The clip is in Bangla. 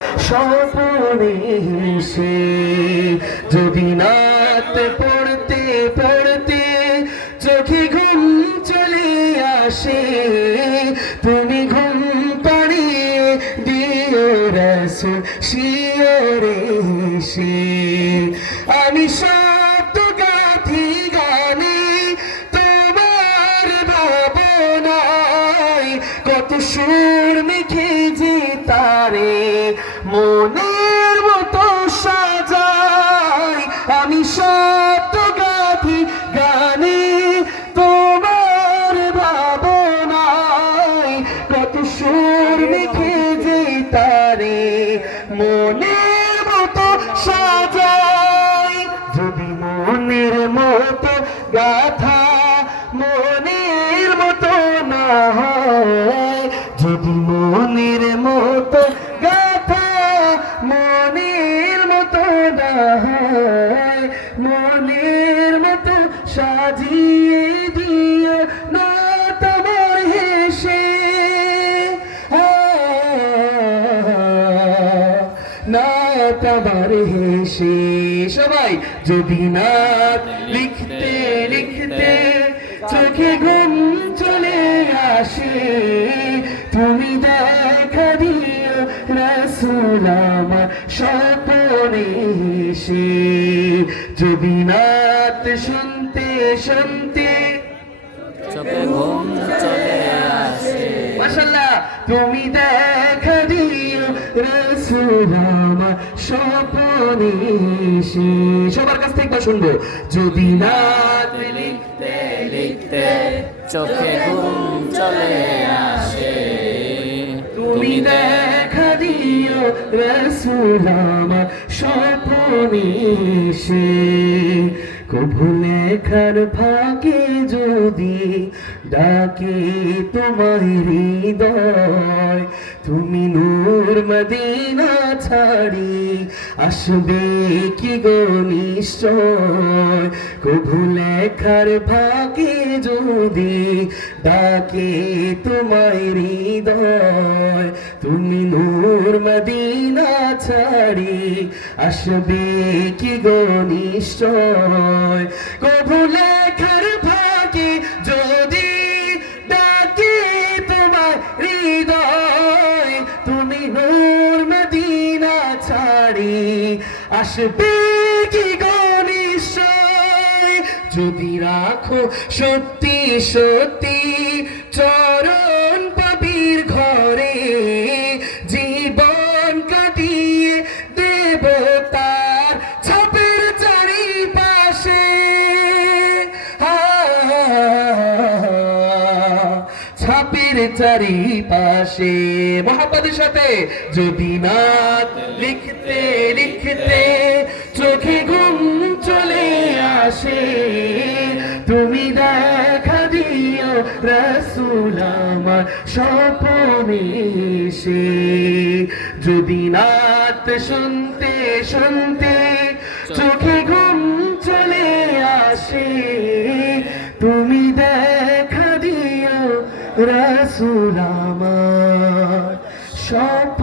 স্বপনে সে যদি নাত পড়তে পড়তে চোখে ঘুম চলে আসে, তুমি ঘুম পাড়িয়ে দিও রাসূল শিয়রে সে। আমি শব্দ গাথি গানে তোমার ভাবনায়, কত সুর মেখে যে তারে মনের মতো সাজাই। আমি শব্দ গাথি গানে তোমার ভাবনায়, কত সুর মেখে যে তারে মনের মতো সাজাই। যদি মনের মতো গাথা মনের মতো না হয়, যদি মনের মতো গাথা মনের মতো না হয়, মনের মতো সাজিয়ে দিও না তোমার হেসে, না তোমার হেসে। সবাই যদি না লিখতে লিখতে চোখে ঘুম চলে আসে, তুমি দেখা দিও রাসূল আমার স্বপনে সে। যদি নাত শুনতে শুনতে চোখে ঘুম চলে আসে, মাশাআল্লাহ, তুমি দেখা দিও রাসূল আমার স্বপনে সে। সবার কাছ থেকে শুনবো। যদি নাত লিখতে লিখতে চোখে ঘুম চলে আসে, তুমি দেখা দিও রাসূল আমার স্বপনে সে। কভু লেখার ফাঁকে যদি ডাকে তোমার হৃদয়, তুমি নূর মদিনা ছাড়ি আসবে কি গো নিশ্চয়। কভু লেখার ফাঁকে যদি ডাকে তোমার হৃদয়, তুমি নূর মদিনা ছাড়ি আসবে কি গো নিশ্চয়। কভু লেখার ফাঁকে যদি ডাকে তোমার হৃদয়, তুমি নূর মদিনা ছাড়ি আসবে কি গো নিশ্চয়। যদি রাখো সত্যি সত্যি চরণ পাপীর ঘরে, জীবন কাটিয়ে দেব তার ছাপের চারিপাশে, ছাপের চারিপাশে মহব্বতের সাথে। যদি নাত লিখতে লিখতে চোখে ঘুম চলে আসে, তুমি দেখা দিও রাসূল আমার স্বপনে সে। যদি নাত শুনতে শুনতে চোখে ঘুম চলে আসে, তুমি দেখা দিও রাসূল আমার স্বপনে।